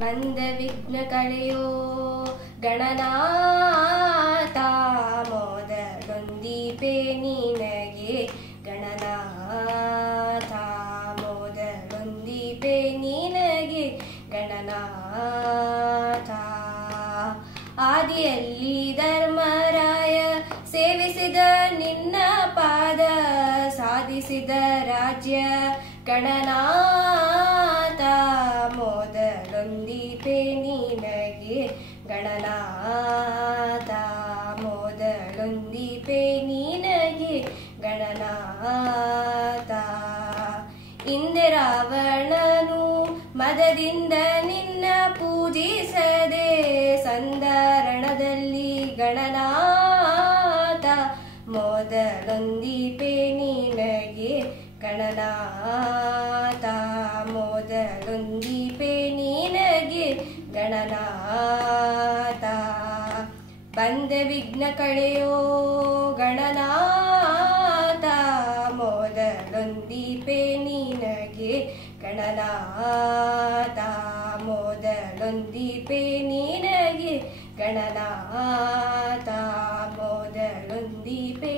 ಬಂದ ವಿಘ್ನ ಕಳೆಯೋ ಗಣನಾಥ ಮೊದಲೊಂದೀಪೆ ನಿನಗೆ ಗಣನಾಥ ಮೊದಲೊಂದೀಪೆ ನಿನಗೆ ಗಣನಾಥ ಆದಿಯಲ್ಲಿ ಧರ್ಮರಾಯ ಸೇವಿಸಿದ ನಿನ್ನ ಪಾದ ಸಾಧಿಸಿದ ರಾಜ್ಯ ಗಣನಾಥ ಮೊದಲೊಂದೀಪೆ ನಿನಗೆ ಗಣನಾಥ ಮೊದಲೊಂದೀಪೆ ನಿನಗೆ ಗಣನಾಥ ಇಂದೆ ರಾವಣನು ಮದದಿಂದ ನಿನ್ನ ಪೂಜಿಸದೆ ಸಂದರಣದಲ್ಲಿ ಗಣನಾಥ ಮೊದಲೊಂದೀಪೆ ನಿನಗೆ ಗಣನಾಥ ಮೊದಲೊಂದೀಪೆ ನಿನಗೆ ಗಣನಾಥ ಬಂದ ವಿಘ್ನ ಕಳೆಯೋ ಗಣನಾಥ ಮೊದಲೊಂದೀಪೆ ನಿನಗೆ ಗಣನಾಥ ಮೊದಲೊಂದೀಪೆ ನಿನಗೆ ಗಣನಾಥ ಮೊದಲೊಂದೀಪೆ